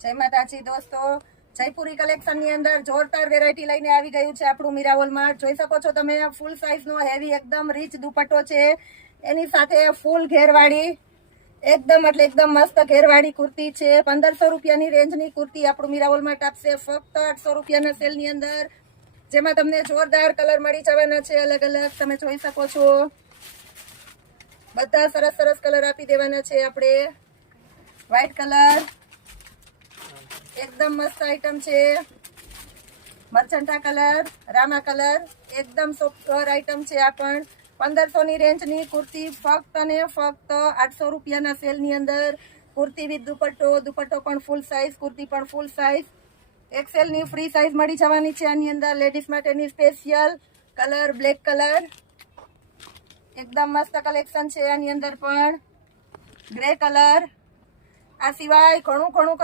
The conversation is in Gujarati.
જય માતાજી દોસ્તો, જયપુરી કલેક્શન ની અંદર જોરદાર વેરાયટી લઈને આવી ગયું છે આપણું મીરાવલ માર્ટ. જોઈ શકો છો તમે, ફૂલ સાઇઝ નો હેવી એકદમ રીચ દુપટ્ટો છે, એની સાથે ફૂલ ઘેરવાળી એકદમ એટલે એકદમ મસ્ત ઘેરવાળી કુર્તી છે. 1500 રૂપિયાની રેન્જની કુર્તી આપણું મીરાવલ માર્ટ આપશે ફક્ત 800 રૂપિયાના સેલની અંદર, જેમાં તમને જોરદાર કલર મળી જવાના છે. અલગ અલગ તમે જોઈ શકો છો, બધા સરસ સરસ કલર આપી દેવાના છે આપણે. વ્હાઈટ કલર એકદમ મસ્ત આઈટમ છે, મરચંટા કલર, રામા કલર એકદમ સુપર આઈટમ છે. આ પણ 1500 ની રેન્જની કુર્તી ફક્ત અને ફક્ત 800 રૂપિયાના સેલની અંદર. કુર્તી વિથ દુપટ્ટો પણ ફૂલ સાઇઝ, કુર્તી પણ ફૂલ સાઇઝ. એક્સેલ ની ફ્રી સાઇઝ મળી જવાની છે આની અંદર. લેડીઝ માટેની સ્પેશિયલ કલર બ્લેક કલર એકદમ મસ્ત કલેક્શન છે આની અંદર. પણ ગ્રે કલર, આ સિવાય ઘણું